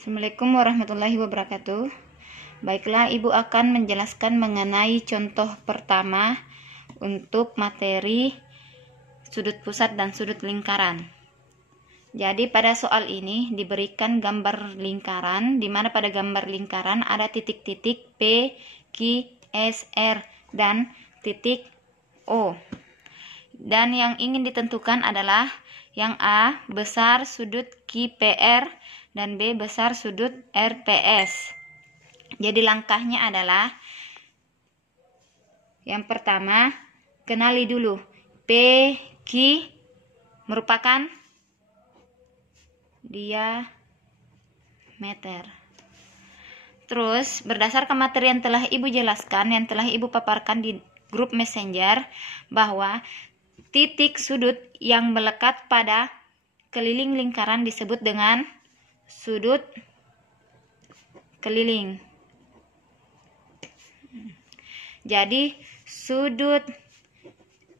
Assalamualaikum warahmatullahi wabarakatuh. Baiklah, Ibu akan menjelaskan mengenai contoh pertama untuk materi sudut pusat dan sudut lingkaran. Jadi pada soal ini diberikan gambar lingkaran, di mana pada gambar lingkaran ada titik-titik P, Q, S, R, dan titik O. Dan yang ingin ditentukan adalah yang A besar sudut QPR dan B besar sudut RPS. Jadi langkahnya adalah yang pertama, kenali dulu PQ merupakan diameter. Terus berdasarkan materi yang telah Ibu jelaskan, yang telah Ibu paparkan di grup Messenger, bahwa titik sudut yang melekat pada keliling lingkaran disebut dengan sudut keliling. Jadi sudut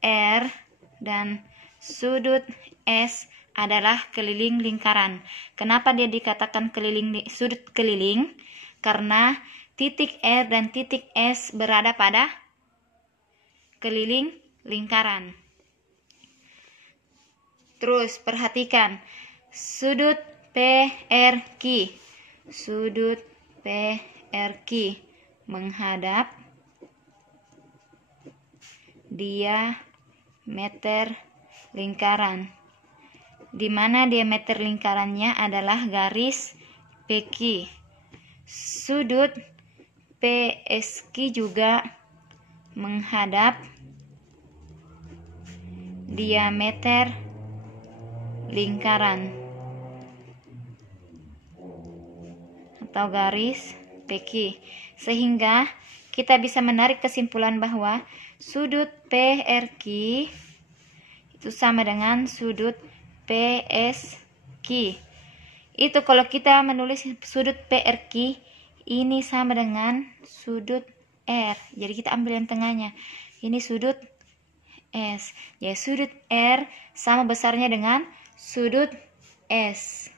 R dan sudut S adalah keliling lingkaran. Kenapa dia dikatakan sudut keliling? Karena titik R dan titik S berada pada keliling lingkaran. Terus perhatikan sudut PRQ. Sudut PRQ menghadap diameter lingkaran, di mana diameter lingkarannya adalah garis PQ. Sudut PSQ juga menghadap diameter lingkaran atau garis PQ, sehingga kita bisa menarik kesimpulan bahwa sudut PRQ itu sama dengan sudut PSQ. Itu kalau kita menulis sudut PRQ ini sama dengan sudut R, jadi kita ambil yang tengahnya, ini sudut S. Ya, sudut R sama besarnya dengan sudut S.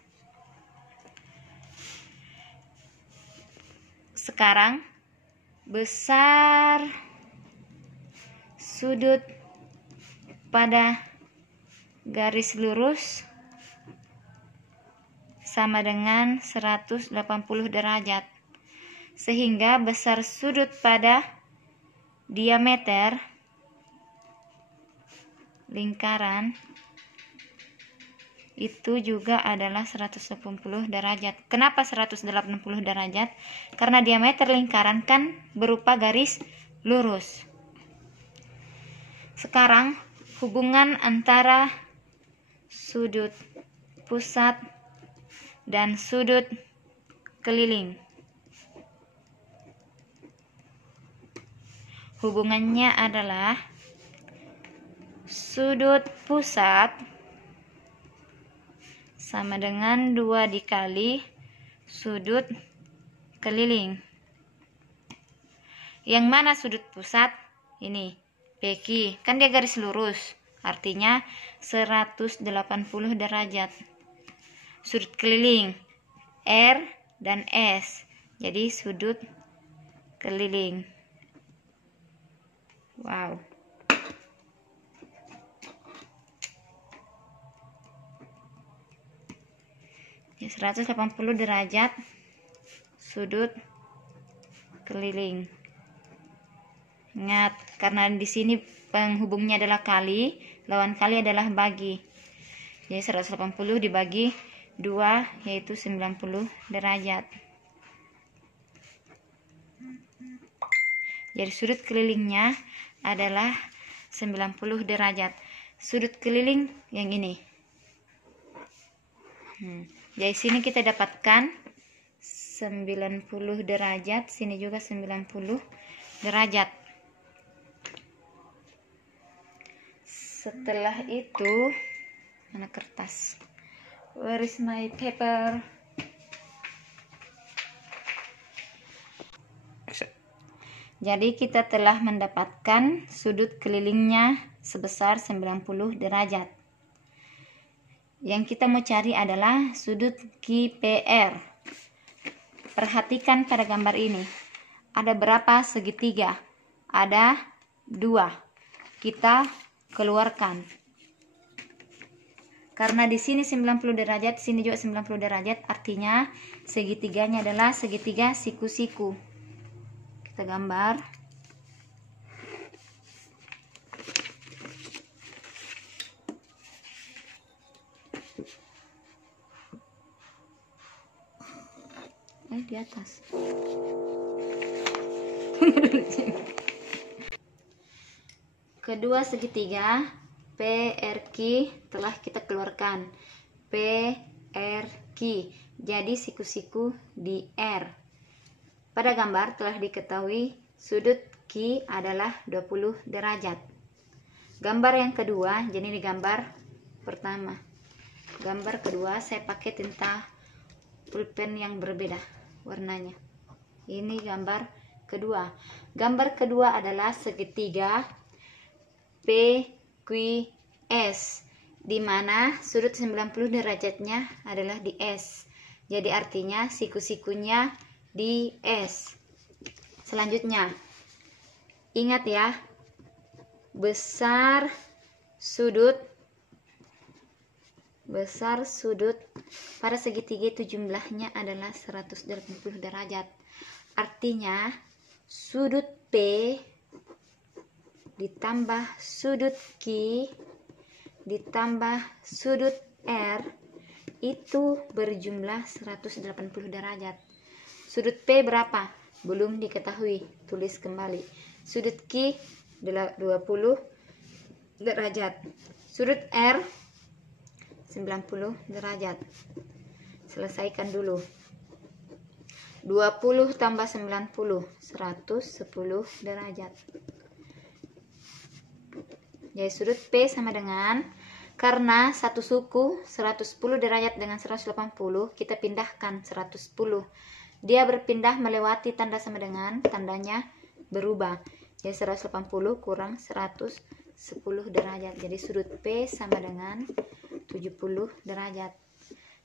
Sekarang besar sudut pada garis lurus sama dengan 180 derajat. Sehingga besar sudut pada diameter lingkaran itu juga adalah 180 derajat. Kenapa 180 derajat? Karena diameter lingkaran kan berupa garis lurus. Sekarang hubungan antara sudut pusat dan sudut keliling. Hubungannya adalah sudut pusat sama dengan 2 dikali sudut keliling. Yang mana sudut pusat? Ini PQ, kan dia garis lurus, artinya 180 derajat. Sudut keliling R dan S, jadi sudut keliling. Wow. Ya, 180 derajat sudut keliling. Ingat, karena di sini penghubungnya adalah kali, lawan kali adalah bagi. Jadi 180 dibagi 2 yaitu 90 derajat. Jadi sudut kelilingnya adalah 90 derajat. Sudut keliling yang ini. Jadi sini kita dapatkan 90 derajat, sini juga 90 derajat. Setelah itu, mana kertas? Where is my paper? Jadi kita telah mendapatkan sudut kelilingnya sebesar 90 derajat. Yang kita mau cari adalah sudut QPR. perhatikan pada gambar ini. Ada berapa segitiga? Ada 2. Kita keluarkan. Karena di sini 90 derajat, sini juga 90 derajat, artinya segitiganya adalah segitiga siku-siku. Kita gambar. Di atas. Kedua segitiga PRQ telah kita keluarkan. PRQ. Jadi siku-siku di R. Pada gambar telah diketahui sudut Q adalah 20 derajat. Gambar yang kedua, jadi ini gambar pertama. Gambar kedua saya pakai tinta pulpen yang berbeda warnanya. Ini gambar kedua. Gambar kedua adalah segitiga PQS, di mana sudut 90 derajatnya adalah di S. Jadi artinya siku-sikunya di S. Selanjutnya, ingat ya, besar sudut pada segitiga itu jumlahnya adalah 180 derajat. Artinya sudut P ditambah sudut Q ditambah sudut R itu berjumlah 180 derajat. Sudut P berapa? Belum diketahui, tulis kembali. Sudut Q adalah 20 derajat. Sudut R 90 derajat. Selesaikan dulu. 20 tambah 90, 110 derajat. Jadi sudut P sama dengan, karena satu suku 110 derajat dengan 180, kita pindahkan 110. Dia berpindah melewati tanda sama dengan, tandanya berubah. Jadi 180 kurang 110 derajat. Jadi sudut P sama dengan 70 derajat.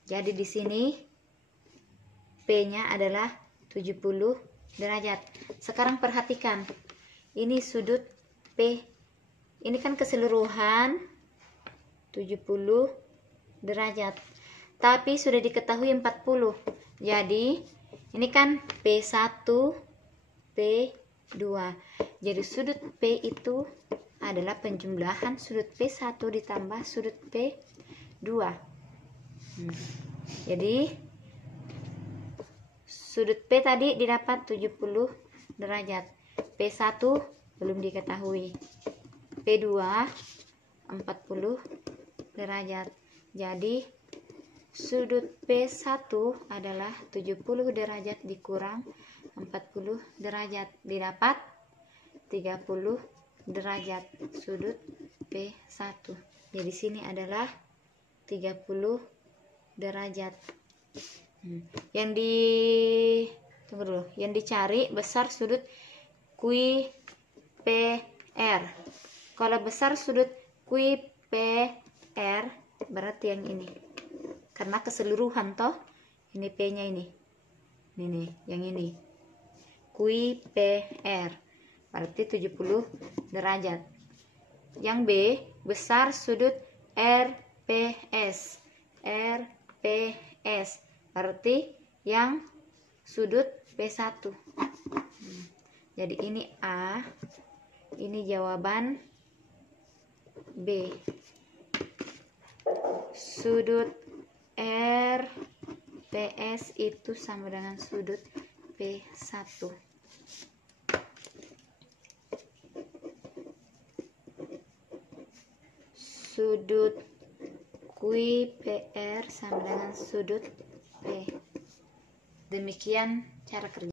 Jadi di sini P-nya adalah 70 derajat. Sekarang perhatikan. Ini sudut P. Ini kan keseluruhan 70 derajat. Tapi sudah diketahui 40. Jadi ini kan P1, P2. Jadi sudut P itu adalah penjumlahan sudut P1 ditambah sudut P2. Jadi sudut P tadi didapat 70 derajat. P1 belum diketahui. P2 40 derajat. Jadi sudut P1 adalah 70 derajat dikurang 40 derajat, didapat 30 derajat sudut P1. Jadi sini adalah 30 derajat. Tunggu dulu. Yang dicari besar sudut QPR. Kalau besar sudut QPR berarti yang ini. Karena keseluruhan toh. Ini P-nya ini. Ini yang ini. QPR. Berarti 70 derajat. Yang B, besar sudut RPS. RPS. Berarti yang sudut P1. Jadi ini A. Ini jawaban B. Sudut RPS itu sama dengan sudut P1. Sudut QPR sama dengan sudut P. Demikian cara kerja.